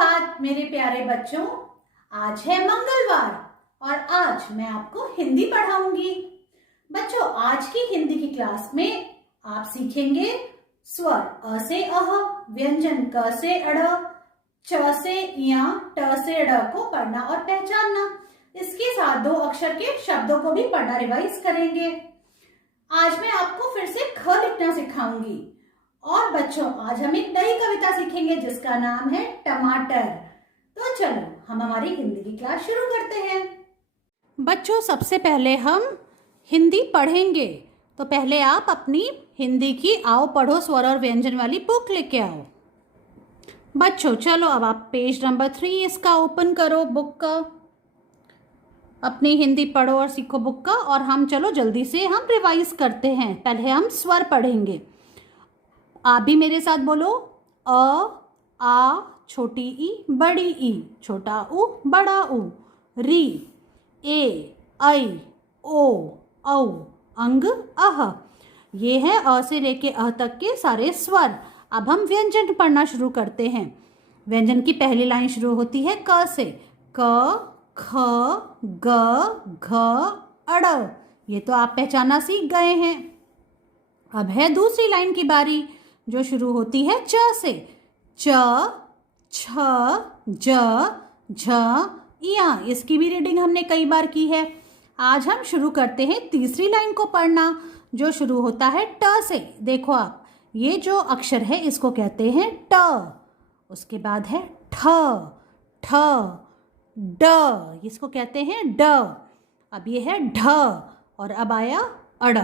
सुप्रभात मेरे प्यारे बच्चों। आज है मंगलवार और आज मैं आपको हिंदी पढ़ाऊंगी। बच्चों, आज की हिंदी की क्लास में आप सीखेंगे स्वर अ से अह, व्यंजन क से अड़, च से इया, ट से ड़ को पढ़ना और पहचानना। इसके साथ दो अक्षर के शब्दों को भी पढ़ना रिवाइज करेंगे। आज मैं आपको फिर से ख लिखना सिखाऊंगी। और बच्चों, आज हम एक नई कविता सीखेंगे जिसका नाम है टमाटर। तो चलो हम हमारी हिंदी की क्लास शुरू करते हैं। बच्चों, सबसे पहले हम हिंदी पढ़ेंगे, तो पहले आप अपनी हिंदी की आओ पढ़ो स्वर और व्यंजन वाली बुक लेके आओ। बच्चों चलो, अब आप पेज नंबर 3 इसका ओपन करो बुक का। अपनी हिंदी पढ़ो और सीखो बुक का। और हम चलो जल्दी से हम रिवाइज करते हैं। पहले हम स्वर पढ़ेंगे। आप भी मेरे साथ बोलो। अ, आ, छोटी ई, बड़ी ई, छोटा उ, बड़ा उ, री, ए, ऐ, ओ, औ, अंग, अह। ये है अ से लेके अ तक के सारे स्वर। अब हम व्यंजन पढ़ना शुरू करते हैं। व्यंजन की पहली लाइन शुरू होती है क से। क, ख, ग, घ, अड़। ये तो आप पहचाना सीख गए हैं। अब है दूसरी लाइन की बारी, जो शुरू होती है च से। च, छ, ज, झ, इया। इसकी भी रीडिंग हमने कई बार की है। आज हम शुरू करते हैं तीसरी लाइन को पढ़ना, जो शुरू होता है ट से। देखो आप, ये जो अक्षर है इसको कहते हैं ट। उसके बाद है ठ, ठ, ड, इसको कहते हैं ड। अब ये है ढ और अब आया अड़।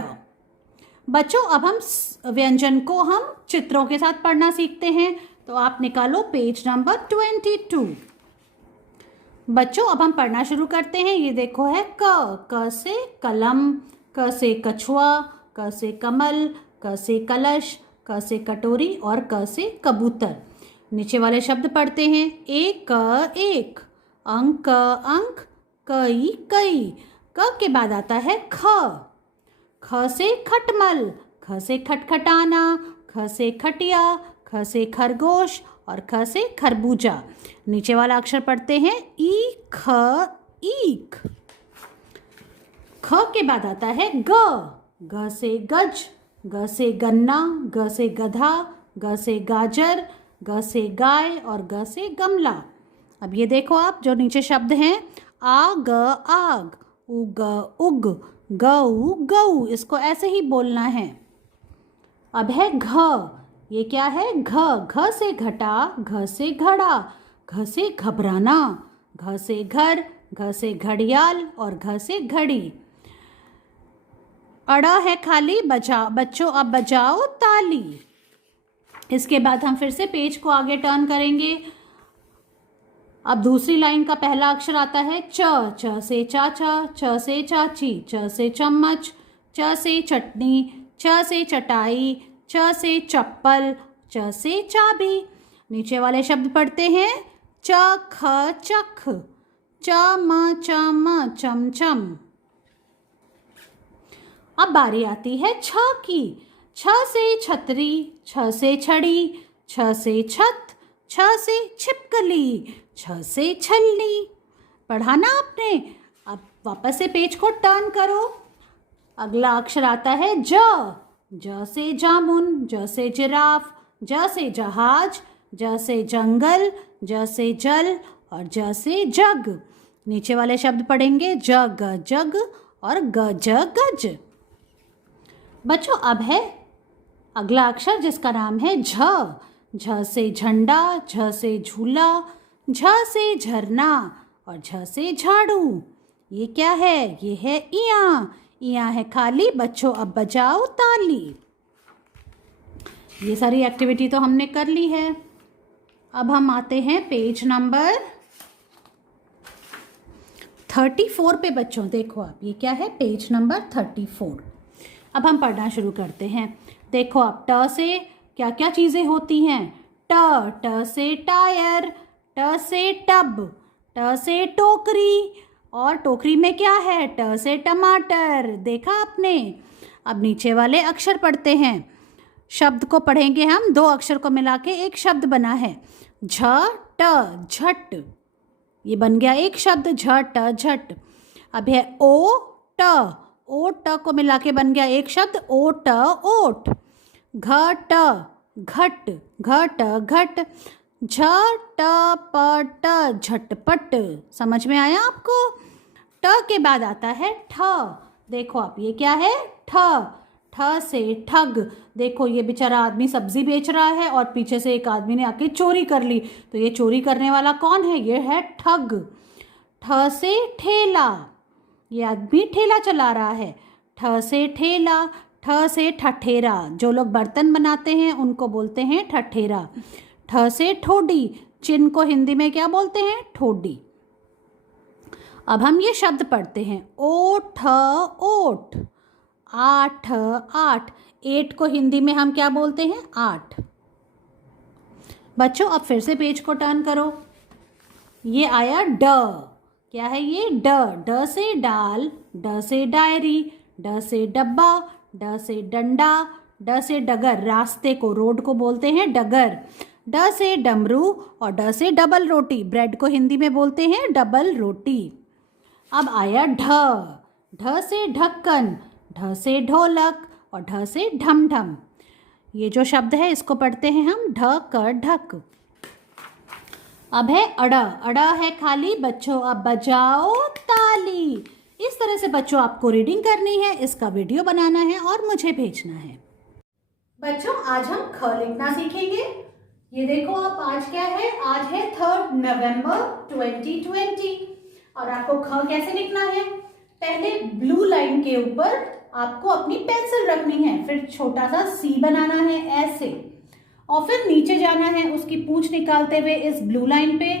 बच्चों, अब हम व्यंजन को हम चित्रों के साथ पढ़ना सीखते हैं। तो आप निकालो पेज नंबर 22। बच्चों, अब हम पढ़ना शुरू करते हैं। ये देखो है क से कलम, क से कछुआ, क से कमल, क से कलश, क से कटोरी और क से कबूतर। नीचे वाले शब्द पढ़ते हैं। एक, अंक, अंक, कई, कई। क के बाद आता है ख। ख से खटमल, ख से खटखटाना, ख से खटिया, ख से खरगोश और ख से खरबूजा। नीचे वाला अक्षर पढ़ते हैं ई, ख, ईख। ख के बाद आता है ग। ग से गज, ग से गन्ना, ग से गधा, ग से गाजर, ग से गाय और ग से गमला। अब ये देखो आप, जो नीचे शब्द हैं आग, आग, उग, उग, गऊ, गऊ। इसको ऐसे ही बोलना है। अब है घ। ये क्या है? घ। घ से घटा, घ से घड़ा, घ से घबराना, घ से घर, घ से घड़ियाल और घ से घड़ी। अड़ा है खाली, बच्चों अब बजाओ ताली। इसके बाद हम फिर से पेज को आगे टर्न करेंगे। अब दूसरी लाइन का पहला अक्षर आता है च। च से चाचा, च से चाची, च से चम्मच, च से चटनी, च से चटाई, च से चप्पल, च से चाबी। नीचे वाले शब्द पढ़ते हैं च, ख, चख, च, म, चम, चमचम। अब बारी आती है छ की। छ से छतरी, छ से छड़ी, छ से छत, छ से छिपकली, छ से छलनी। पढ़ा ना आपने? अब वापस से पेज को टर्न करो। अगला अक्षर आता है ज। ज से जामुन, ज से जिराफ, ज से जहाज, ज से जंगल, ज से जल और ज से जग। नीचे वाले शब्द पढ़ेंगे जग, जग और गज, गज। बच्चों, अब है अगला अक्षर जिसका नाम है झ। झ से झंडा, झ से झूला, झ से झरना और झ से झाड़ू। ये क्या है? ये है इया। इया है खाली, बच्चों अब बजाओ ताली। ये सारी एक्टिविटी तो हमने कर ली है। अब हम आते हैं पेज नंबर 34 पे। बच्चों देखो आप, ये क्या है? Page number 34। अब हम पढ़ना शुरू करते हैं। देखो आप, ट से क्या क्या चीज़ें होती हैं? ट। ट से टायर, ट से टब, ट से टोकरी और टोकरी में क्या है? ट से टमाटर। देखा आपने? अब नीचे वाले अक्षर पढ़ते हैं। शब्द को पढ़ेंगे हम, दो अक्षर को मिला के एक शब्द बना है। झ ट झट, ये बन गया एक शब्द झ ट झट। अब है ओ ट को मिला के बन गया एक शब्द ओ ट ओट। घ ट घट, घ ट घट। झ ट प ट झटपट। समझ में आया आपको? ट के बाद आता है ठ। देखो आप, ये क्या है? ठ। ठ से ठग। देखो ये बेचारा आदमी सब्जी बेच रहा है और पीछे से एक आदमी ने आके चोरी कर ली, तो ये चोरी करने वाला कौन है? ये है ठग। ठ से ठेला, ये आदमी ठेला चला रहा है। ठ से ठेला। ठ से ठठेरा, जो लोग बर्तन बनाते हैं उनको बोलते हैं ठठेरा। ठ से ठोडी, चिन्ह को हिंदी में क्या बोलते हैं? ठोडी। अब हम ये शब्द पढ़ते हैं। ओठ ओठ, आठ आठ। एट को हिंदी में हम क्या बोलते हैं? आठ। बच्चों अब फिर से पेज को टर्न करो। ये आया ड। क्या है ये? ड। ड से डाल, ड से डायरी, ड से डब्बा, ड से डंडा, ड से डगर। रास्ते को, रोड को बोलते हैं डगर। ड से डमरू और ड से डबल रोटी। ब्रेड को हिंदी में बोलते हैं डबल रोटी। अब आया ढ। ढ से ढक्कन, ढ से ढोलक और ढ से ढम ढम। ये जो शब्द है इसको पढ़ते हैं हम ढ क ढक। अब है अड़ा। अड़ा है खाली। बच्चों अब बजाओ ताली। इस तरह से बच्चों आपको रीडिंग करनी है, इसका वीडियो बनाना है और मुझे भेजना है। बच्चों आज हम ख लिखना सीखेंगे। ये देखो आप, आज क्या है? आज है 3 नवंबर 2020 और आपको ख कैसे लिखना है? पहले ब्लू लाइन के ऊपर आपको अपनी पेंसिल रखनी है, फिर छोटा सा सी बनाना है ऐसे, और फिर नीचे जाना है उसकी पूंछ निकालते हुए इस ब्लू लाइन पे,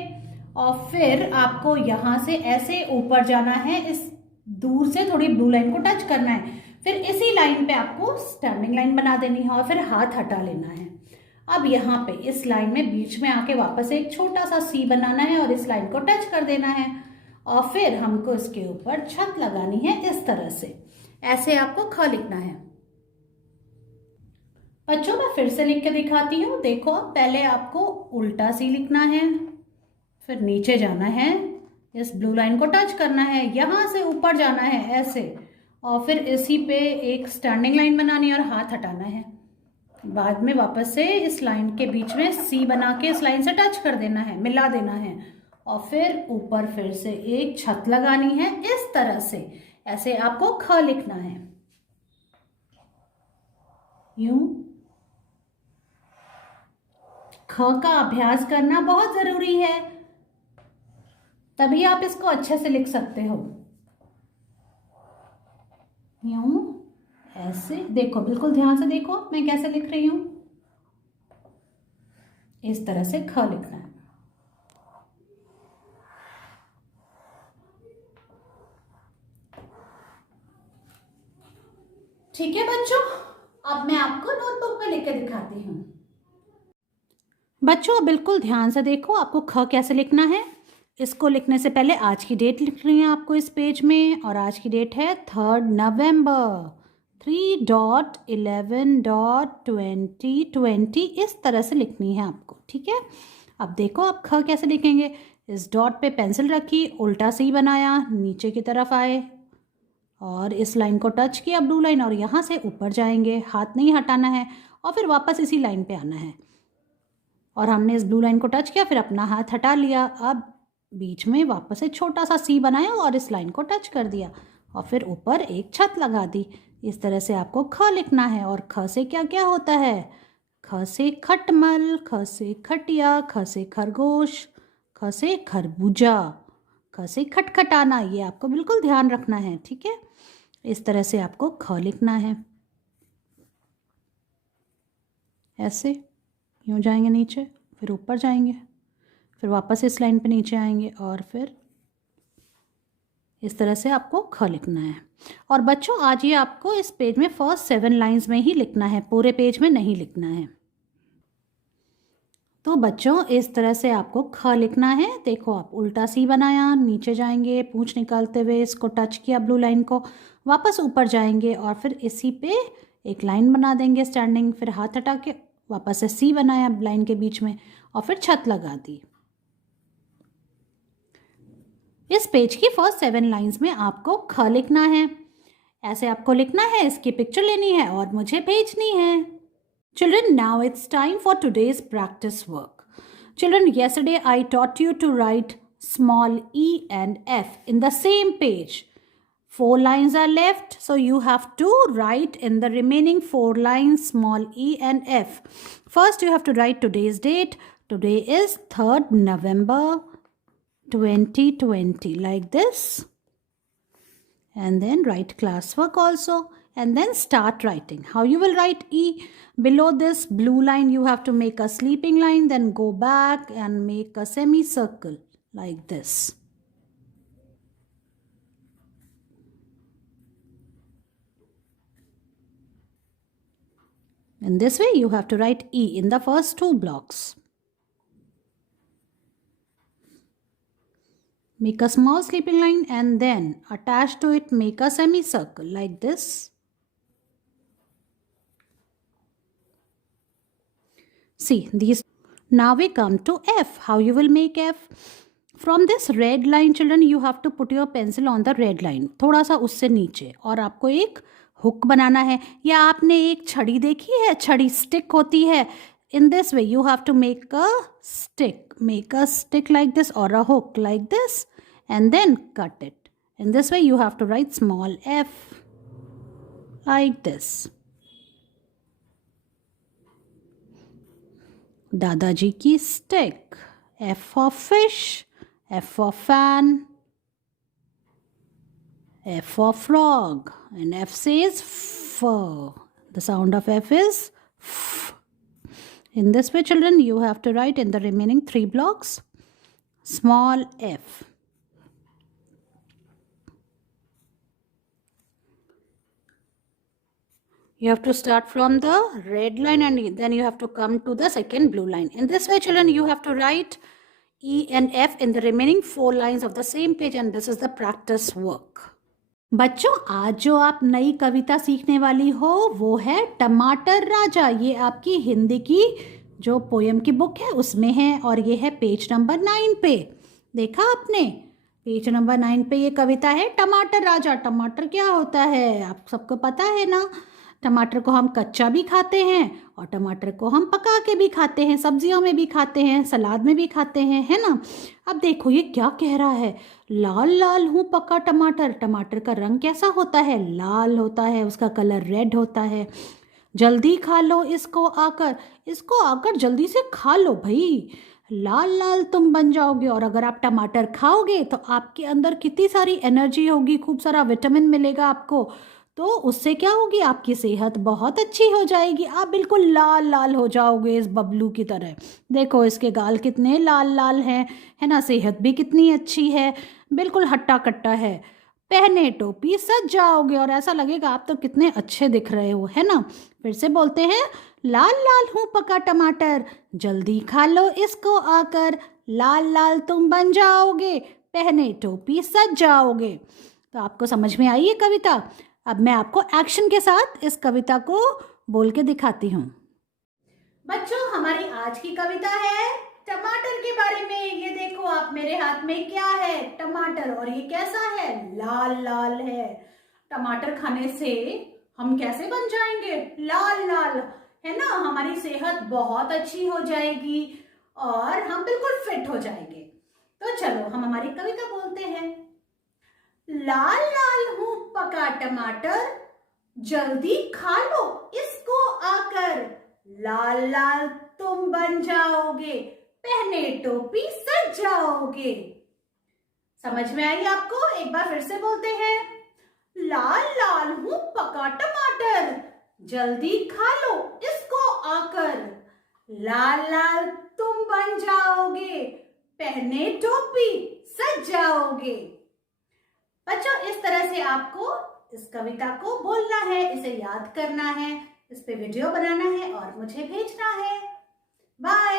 और फिर आपको यहाँ से ऐसे ऊपर जाना है, इस दूर से थोड़ी ब्लू लाइन को टच करना है, फिर इसी लाइन पे आपको स्टैंडिंग लाइन बना देनी है और फिर हाथ हटा लेना है। अब यहाँ पे इस लाइन में बीच में आके वापस एक छोटा सा सी बनाना है और इस लाइन को टच कर देना है, और फिर हमको इसके ऊपर छत लगानी है इस तरह से। ऐसे आपको ख लिखना है। बच्चों मैं फिर से लिख के दिखाती हूँ। देखो पहले आपको उल्टा सी लिखना है, फिर नीचे जाना है, इस ब्लू लाइन को टच करना है, यहाँ से ऊपर जाना है ऐसे, और फिर इसी पे एक स्टैंडिंग लाइन बनानी है और हाथ हटाना है। बाद में वापस से इस लाइन के बीच में सी बना के इस लाइन से टच कर देना है, मिला देना है, और फिर ऊपर फिर से एक छत लगानी है इस तरह से। ऐसे आपको ख लिखना है, यूं। ख का अभ्यास करना बहुत जरूरी है, तभी आप इसको अच्छे से लिख सकते हो। यूं ऐसे देखो, बिल्कुल ध्यान से देखो मैं कैसे लिख रही हूं। इस तरह से ख लिखना है। ठीक है बच्चों, अब मैं आपको नोटबुक में लिख के दिखाती हूँ। बच्चों बिल्कुल ध्यान से देखो, आपको ख कैसे लिखना है। इसको लिखने से पहले आज की डेट लिखनी है आपको इस पेज में, और आज की डेट है 3 नवंबर 3.11.2020। इस तरह से लिखनी है आपको, ठीक है। अब देखो आप ख कैसे लिखेंगे। इस डॉट पे पेंसिल रखी, उल्टा सी बनाया, नीचे की तरफ आए और इस लाइन को टच किया ब्लू लाइन, और यहाँ से ऊपर जाएंगे, हाथ नहीं हटाना है, और फिर वापस इसी लाइन पे आना है, और हमने इस ब्लू लाइन को टच किया, फिर अपना हाथ हटा लिया। अब बीच में वापस से छोटा सा सी बनाया और इस लाइन को टच कर दिया, और फिर ऊपर एक छत लगा दी। इस तरह से आपको ख लिखना है। और ख से क्या क्या होता है? ख से खटमल, ख से खटिया, ख से खरगोश, ख से खरबूजा, ख से खटखटाना। ये आपको बिल्कुल ध्यान रखना है, ठीक है। इस तरह से आपको ख लिखना है। ऐसे यूँ जाएंगे नीचे, फिर ऊपर जाएंगे, फिर वापस इस लाइन पे नीचे आएंगे, और फिर इस तरह से आपको ख लिखना है। और बच्चों आज ये आपको इस पेज में फर्स्ट 7 लाइंस में ही लिखना है, पूरे पेज में नहीं लिखना है। तो बच्चों इस तरह से आपको ख लिखना है। देखो आप उल्टा सी बनाया, नीचे जाएंगे, पूंछ निकालते हुए इसको टच किया ब्लू लाइन को, वापस ऊपर जाएंगे और फिर इसी पे एक लाइन बना देंगे स्टैंडिंग, फिर हाथ हटा के वापस से सी बनाया लाइन के बीच में, और फिर छत लगा दी। इस पेज की फर्स्ट 7 लाइंस में आपको ख लिखना है। ऐसे आपको लिखना है, इसकी पिक्चर लेनी है और मुझे भेजनी है। Children, now it's time for today's practice work. Children, yesterday I taught you to write small e and f in the same page. 4 lines are left, so you have to write in the remaining 4 lines small e and f. First, you have to write today's date. Today is 3rd November 2020, like this. And then write classwork also. And then start writing. How you will write E? Below this blue line, you have to make a sleeping line, then go back and make a semicircle like this. In this way, you have to write E in the first 2 blocks. Make a small sleeping line and then attached to it, make a semicircle like this. See these. Now we come to F. How you will make F? From this red line, children, you have to put your pencil on the red line. थोड़ा सा उससे नीचे, और आपको एक hook बनाना है। या आपने एक छड़ी देखी है, छड़ी स्टिक होती है। In this way, you have to make a stick. Make a stick like this or a hook like this and then cut it. In this way, you have to write small f like this. Dadaji ki stick. F for fish, F for fan, F for frog, and F says fur. The sound of F is f. In this way, children, you have to write in the remaining 3 blocks small f. You have to start from the red line and then you have to come to the second blue line. In this way, children, you have to write E and F in the remaining 4 lines of the same page, and this is the practice work. बच्चों, आज जो आप नई कविता सीखने वाली हो वो है टमाटर राजा। ये आपकी हिंदी की जो पोयम की बुक है उसमें है और ये है पेज नंबर 9 पे। देखा आपने? पेज नंबर 9 पे ये कविता है टमाटर राजा। टमाटर क्या होता है आप सबको पता है ना? टमाटर को हम कच्चा भी खाते हैं और टमाटर को हम पका के भी खाते हैं, सब्जियों में भी खाते हैं, सलाद में भी खाते हैं, है ना? अब देखो ये क्या कह रहा है, लाल लाल हूँ पका टमाटर। टमाटर का रंग कैसा होता है? लाल होता है, उसका कलर रेड होता है। जल्दी खा लो इसको आकर जल्दी से खा लो भाई, लाल लाल तुम बन जाओगे। और अगर आप टमाटर खाओगे तो आपके अंदर कितनी सारी एनर्जी होगी, खूब सारा विटामिन मिलेगा आपको, तो उससे क्या होगी, आपकी सेहत बहुत अच्छी हो जाएगी। आप बिल्कुल लाल लाल हो जाओगे इस बबलू की तरह। देखो इसके गाल कितने लाल लाल हैं, है ना? सेहत भी कितनी अच्छी है, बिल्कुल हट्टा कट्टा है। पहने टोपी सज जाओगे और ऐसा लगेगा आप तो कितने अच्छे दिख रहे हो, है ना? फिर से बोलते हैं, लाल लाल हूँ पका टमाटर, जल्दी खा लो इसको आकर, लाल लाल तुम बन जाओगे, पहने टोपी सज जाओगे। तो आपको समझ में आई ये कविता? अब मैं आपको एक्शन के साथ इस कविता को बोल के दिखाती हूँ। बच्चों, हमारी आज की कविता है टमाटर के बारे में। ये देखो आप, मेरे हाथ में क्या है? टमाटर। और ये कैसा है? लाल लाल है। टमाटर खाने से हम कैसे बन जाएंगे? लाल लाल, है ना? हमारी सेहत बहुत अच्छी हो जाएगी और हम बिल्कुल फिट हो जाएंगे। तो चलो हम हमारी कविता बोलते हैं। लाल लाल हूँ पका टमाटर, जल्दी खा लो इसको आकर, लाल लाल तुम बन जाओगे, पहने टोपी सज जाओगे। समझ में आई आपको? एक बार फिर से बोलते हैं, लाल लाल हूँ पका टमाटर, जल्दी खा लो इसको आकर, लाल लाल तुम बन जाओगे, पहने टोपी सज जाओगे। बच्चों, इस तरह से आपको इस कविता को बोलना है, इसे याद करना है, इस पे वीडियो बनाना है और मुझे भेजना है। बाय।